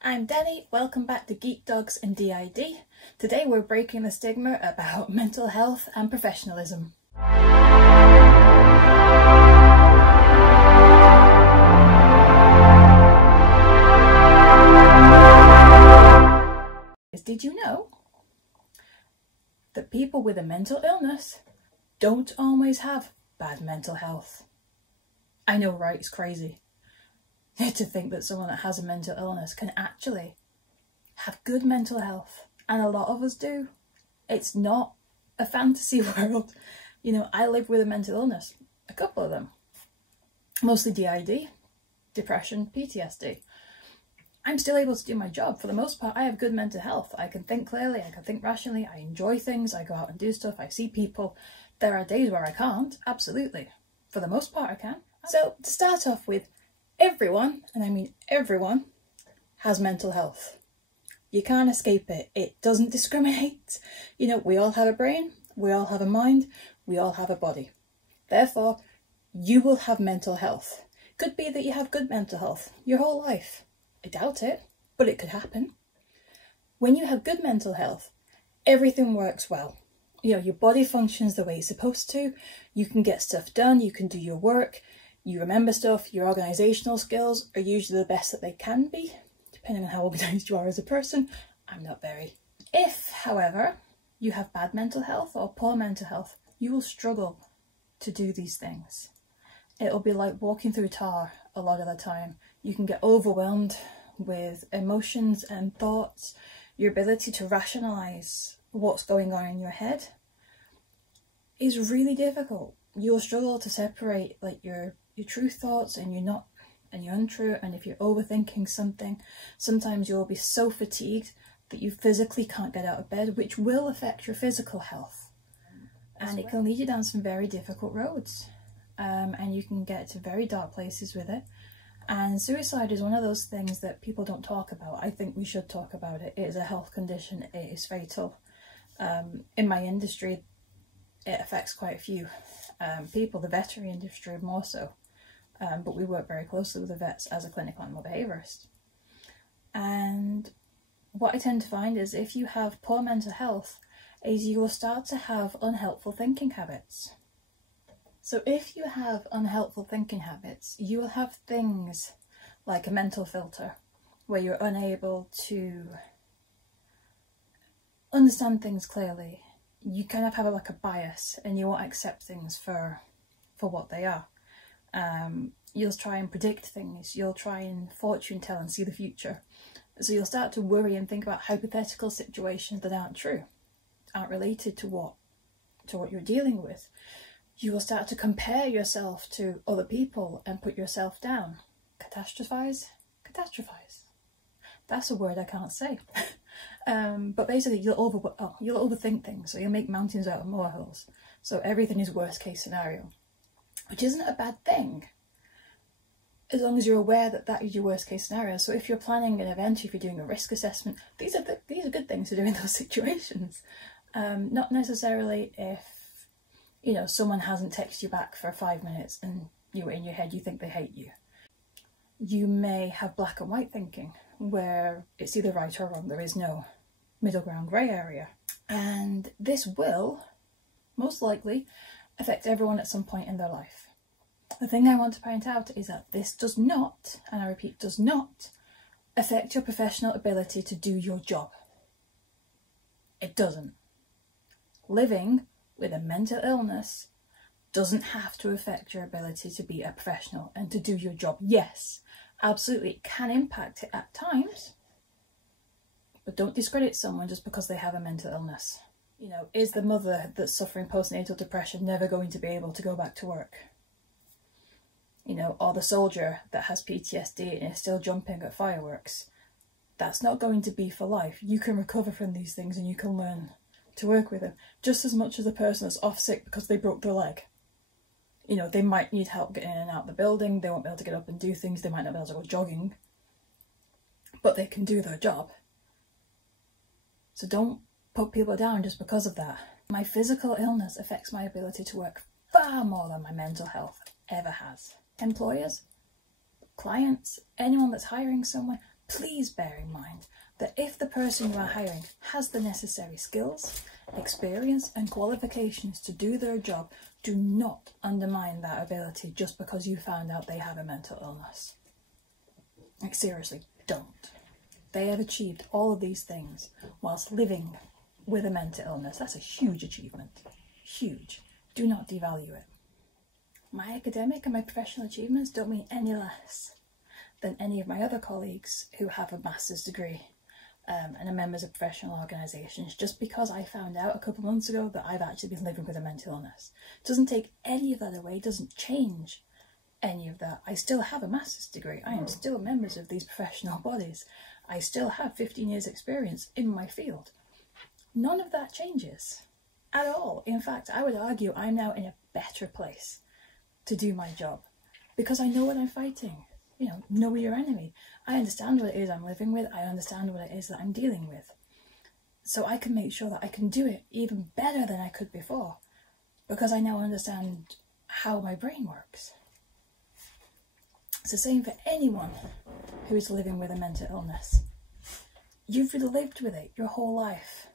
I'm Danny, welcome back to Geek Dogs and DID. Today we're breaking the stigma about mental health and professionalism. Did you know that people with a mental illness don't always have bad mental health? I know, right? It's crazy to think that someone that has a mental illness can actually have good mental health, and a lot of us do. It's not a fantasy world. You know, I live with a mental illness, a couple of them, mostly DID, depression, PTSD. I'm still able to do my job. For the most part, I have good mental health. I can think clearly, I can think rationally, I enjoy things, I go out and do stuff, I see people. There are days where I can't, absolutely. For the most part I can. So to start off with, everyone, and I mean everyone, has mental health. You can't escape it. It doesn't discriminate. You know, we all have a brain, we all have a mind, we all have a body. Therefore, you will have mental health. Could be that you have good mental health your whole life. I doubt it, but it could happen. When you have good mental health, everything works well. You know, your body functions the way it's supposed to. You can get stuff done, you can do your work, you remember stuff, your organisational skills are usually the best that they can be, depending on how organised you are as a person. I'm not very. If, however, you have bad mental health or poor mental health, you will struggle to do these things. It'll be like walking through tar a lot of the time. You can get overwhelmed with emotions and thoughts. Your ability to rationalise what's going on in your head is really difficult. You'll struggle to separate like your true thoughts and your untrue, and if you're overthinking something, sometimes you'll be so fatigued that you physically can't get out of bed, which will affect your physical health. And it can lead you down some very difficult roads. And you can get to very dark places with it. And suicide is one of those things that people don't talk about. I think we should talk about it. It is a health condition. It is fatal. In my industry, it affects quite a few people, the veterinary industry more so. But we work very closely with the vets as a clinical animal behaviourist. And what I tend to find is if you have poor mental health, is you will start to have unhelpful thinking habits. So if you have unhelpful thinking habits, you will have things like a mental filter where you're unable to understand things clearly. You kind of have like a bias and you won't accept things for what they are. You'll try and predict things, you'll try and fortune tell and see the future. So you'll start to worry and think about hypothetical situations that aren't true, aren't related to what you're dealing with. You will start to compare yourself to other people and put yourself down. Catastrophize? Catastrophize. That's a word I can't say. But basically you'll overthink things, so you'll make mountains out of molehills. So everything is worst case scenario, which isn't a bad thing, as long as you're aware that that is your worst case scenario. So if you're planning an event, if you're doing a risk assessment, these are good things to do in those situations. Not necessarily if, you know, someone hasn't texted you back for 5 minutes and in your head you think they hate you. You may have black and white thinking where it's either right or wrong. There is no middle ground grey area. And this will most likely affect everyone at some point in their life. The thing I want to point out is that this does not, and I repeat, does not affect your professional ability to do your job. It doesn't. Living with a mental illness doesn't have to affect your ability to be a professional and to do your job. Yes, absolutely, it can impact it at times, but don't discredit someone just because they have a mental illness. You know, is the mother that's suffering postnatal depression never going to be able to go back to work? You know, or the soldier that has PTSD and is still jumping at fireworks. That's not going to be for life. You can recover from these things and you can learn to work with them just as much as the person that's off sick because they broke their leg. You know, they might need help getting in and out of the building, they won't be able to get up and do things, they might not be able to go jogging, but they can do their job. So don't put people down just because of that. My physical illness affects my ability to work far more than my mental health ever has. Employers, clients, anyone that's hiring someone, please bear in mind that if the person you are hiring has the necessary skills, experience and qualifications to do their job, do not undermine that ability just because you found out they have a mental illness. Like, seriously, don't. They have achieved all of these things whilst living with a mental illness. That's a huge achievement. Huge. Do not devalue it. My academic and my professional achievements don't mean any less than any of my other colleagues who have a master's degree and are members of professional organisations, just because I found out a couple of months ago that I've actually been living with a mental illness. Doesn't take any of that away, doesn't change any of that. I still have a master's degree. I am still members of these professional bodies. I still have 15 years experience in my field. None of that changes at all. In fact, I would argue I'm now in a better place to do my job because I know what I'm fighting. You know your enemy. I understand what it is I'm living with. I understand what it is that I'm dealing with. So I can make sure that I can do it even better than I could before because I now understand how my brain works. It's the same for anyone who is living with a mental illness. You've lived with it your whole life,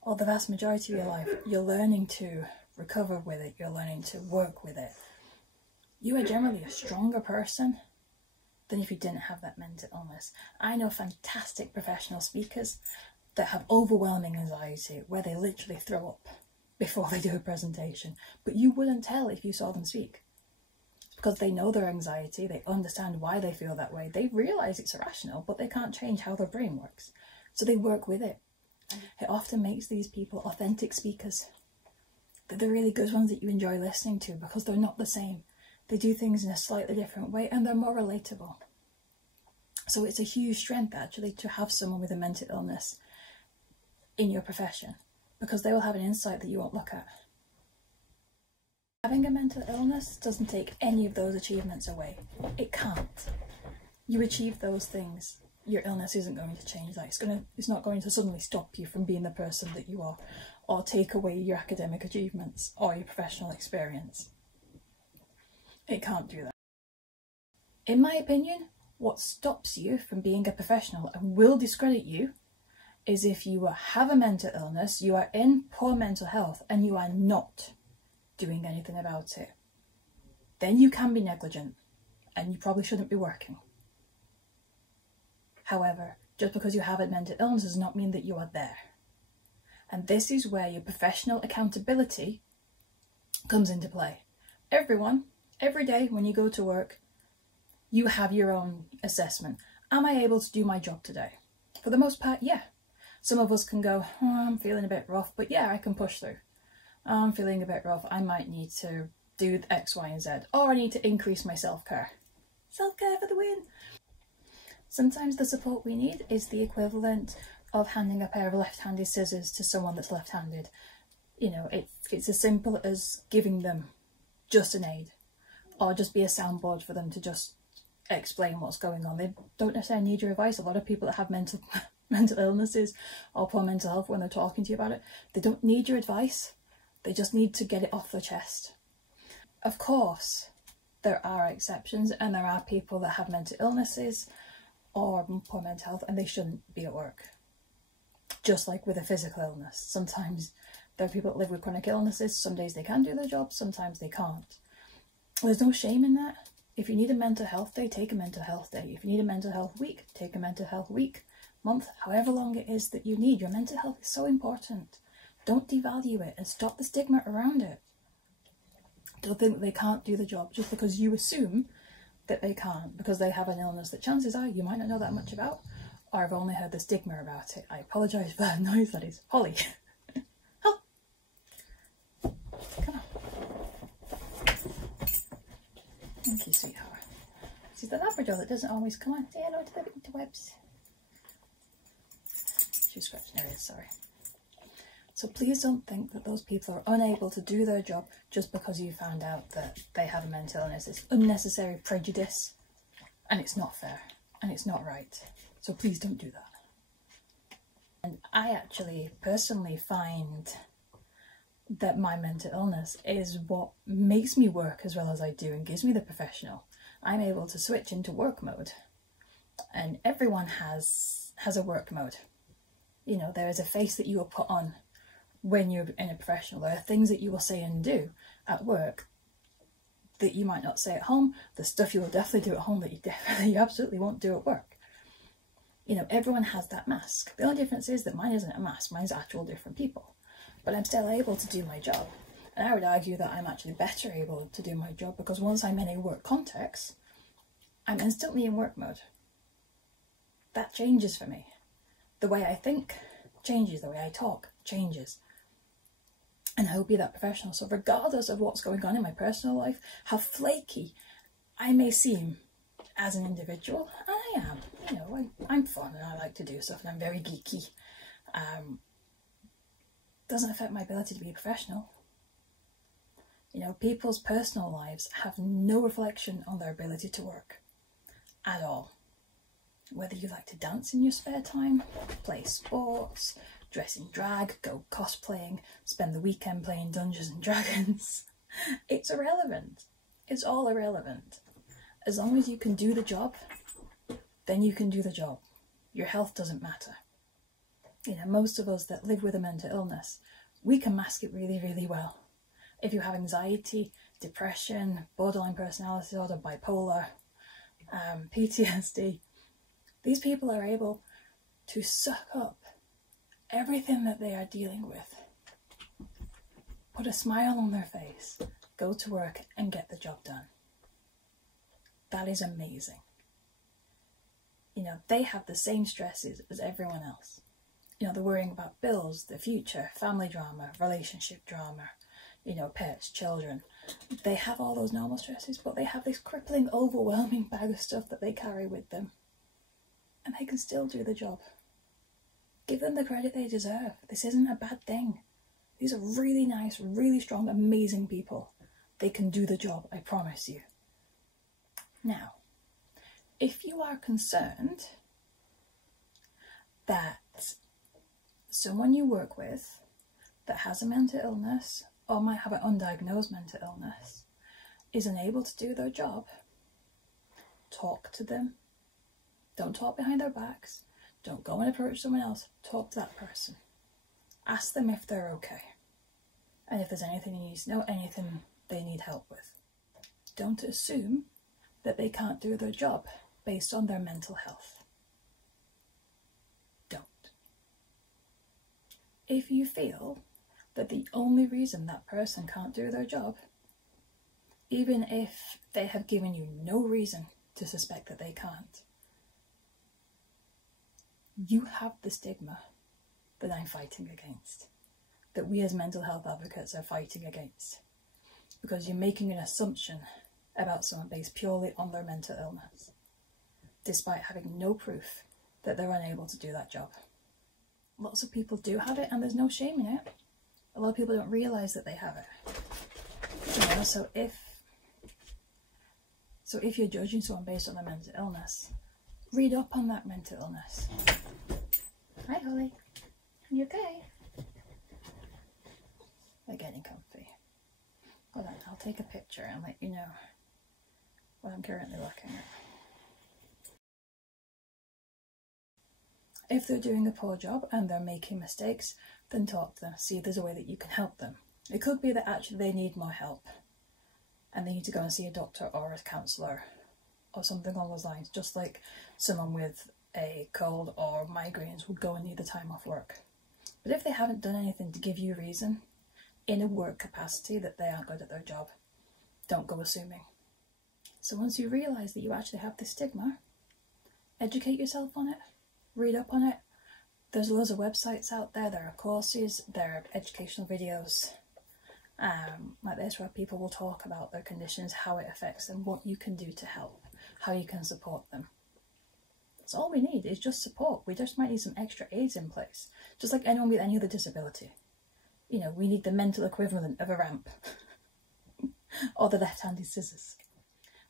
or the vast majority of your life. You're learning to recover with it. You're learning to work with it. You are generally a stronger person than if you didn't have that mental illness. I know fantastic professional speakers that have overwhelming anxiety where they literally throw up before they do a presentation, but you wouldn't tell if you saw them speak because they know their anxiety, they understand why they feel that way, they realise it's irrational, but they can't change how their brain works, so they work with it. It often makes these people authentic speakers. They're the really good ones that you enjoy listening to because they're not the same. They do things in a slightly different way and they're more relatable. So it's a huge strength actually to have someone with a mental illness in your profession because they will have an insight that you won't look at. Having a mental illness doesn't take any of those achievements away. It can't. You achieve those things, your illness isn't going to change that. It's not going to suddenly stop you from being the person that you are, or take away your academic achievements or your professional experience. It can't do that. In my opinion, what stops you from being a professional and will discredit you is if you have a mental illness, you are in poor mental health and you are not doing anything about it. Then you can be negligent and you probably shouldn't be working. However, just because you have a mental illness does not mean that you are there. And this is where your professional accountability comes into play. Everyone, every day when you go to work, you have your own assessment. Am I able to do my job today? For the most part, yeah. Some of us can go, oh, I'm feeling a bit rough, but yeah, I can push through. I'm feeling a bit rough, I might need to do X, Y, and Z, or I need to increase my self-care. Self-care for the win! Sometimes the support we need is the equivalent of handing a pair of left-handed scissors to someone that's left-handed. You know, it's as simple as giving them just an aid, or just be a soundboard for them to just explain what's going on. They don't necessarily need your advice. A lot of people that have mental illnesses or poor mental health, when they're talking to you about it, they don't need your advice. They just need to get it off their chest. Of course, there are exceptions, and there are people that have mental illnesses or poor mental health and they shouldn't be at work. Just like with a physical illness. Sometimes there are people that live with chronic illnesses. Some days they can do their job, sometimes they can't. There's no shame in that. If you need a mental health day, take a mental health day. If you need a mental health week, take a mental health week, month, however long it is that you need. Your mental health is so important. Don't devalue it and stop the stigma around it. Don't think that they can't do the job just because you assume that they can't, because they have an illness that chances are you might not know that much about, or have only heard the stigma about it. I apologise for that noise, that is Holly. Oh. Come on. Thank you, sweetheart. This is the Labrador that doesn't always come on. Say hello to the interwebs. She's scratching her ears, sorry. So please don't think that those people are unable to do their job just because you found out that they have a mental illness. It's unnecessary prejudice, and it's not fair, and it's not right. So please don't do that. And I actually personally find that my mental illness is what makes me work as well as I do and gives me the professional. I'm able to switch into work mode And everyone has a work mode. You know, there is a face that you will put on when you're in a professional. There are things that you will say and do at work that you might not say at home. The stuff you will definitely do at home that you absolutely won't do at work. You know, everyone has that mask. The only difference is that mine isn't a mask, mine's actual different people. But I'm still able to do my job. And I would argue that I'm actually better able to do my job because once I'm in a work context, I'm instantly in work mode. That changes for me. The way I think changes, the way I talk changes. And I will be that professional. So regardless of what's going on in my personal life, how flaky I may seem as an individual, and I am, you know, I'm fun and I like to do stuff and I'm very geeky. Doesn't affect my ability to be a professional. You know, people's personal lives have no reflection on their ability to work at all. Whether you like to dance in your spare time, play sports, dress in drag, go cosplaying, spend the weekend playing Dungeons and Dragons, it's irrelevant. It's all irrelevant. As long as you can do the job, then you can do the job. Your health doesn't matter. You know, most of us that live with a mental illness, we can mask it really, really well. If you have anxiety, depression, borderline personality disorder, bipolar, PTSD, these people are able to suck up everything that they are dealing with, put a smile on their face, go to work and get the job done. That is amazing. You know, they have the same stresses as everyone else. You know, they're worrying about bills, the future, family drama, relationship drama, you know, pets, children. They have all those normal stresses, but they have this crippling, overwhelming bag of stuff that they carry with them. And they can still do the job. Give them the credit they deserve. This isn't a bad thing. These are really nice, really strong, amazing people. They can do the job, I promise you. Now, if you are concerned that someone you work with that has a mental illness or might have an undiagnosed mental illness is unable to do their job, talk to them. Don't talk behind their backs. Don't go and approach someone else. Talk to that person. Ask them if they're okay. And if there's anything you need to know, anything they need help with. Don't assume that they can't do their job based on their mental health. Don't. If you feel that the only reason that person can't do their job, even if they have given you no reason to suspect that they can't, you have the stigma that I'm fighting against, that we as mental health advocates are fighting against, because you're making an assumption about someone based purely on their mental illness, despite having no proof that they're unable to do that job. Lots of people do have it and there's no shame in it. A lot of people don't realise that they have it. You know, so if you're judging someone based on their mental illness, read up on that mental illness. Hi Holly, are you okay? They're getting comfy. Hold on, I'll take a picture and let you know what I'm currently looking at. If they're doing a poor job and they're making mistakes, then talk to them, see if there's a way that you can help them. It could be that actually they need more help and they need to go and see a doctor or a counsellor or something along those lines, just like someone with a cold or migraines would go and need the time off work. But if they haven't done anything to give you a reason in a work capacity that they aren't good at their job, don't go assuming. So once you realise that you actually have this stigma, educate yourself on it, read up on it. There's loads of websites out there, there are courses, there are educational videos like this where people will talk about their conditions, how it affects them, what you can do to help, how you can support them. That's all we need is just support. We just might need some extra aids in place, just like anyone with any other disability. You know, we need the mental equivalent of a ramp or the left-handed scissors.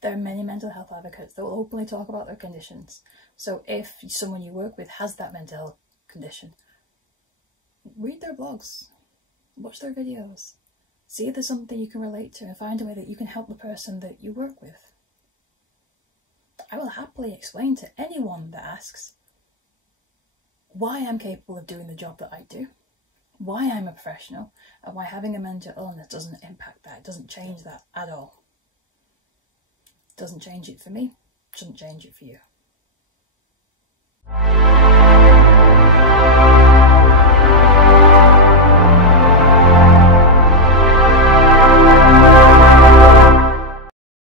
There are many mental health advocates that will openly talk about their conditions. So if someone you work with has that mental health condition, read their blogs, watch their videos, see if there's something you can relate to and find a way that you can help the person that you work with. I will happily explain to anyone that asks why I'm capable of doing the job that I do, why I'm a professional, and why having a mental illness doesn't impact that. It doesn't change that at all. It doesn't change it for me, it doesn't change it for you.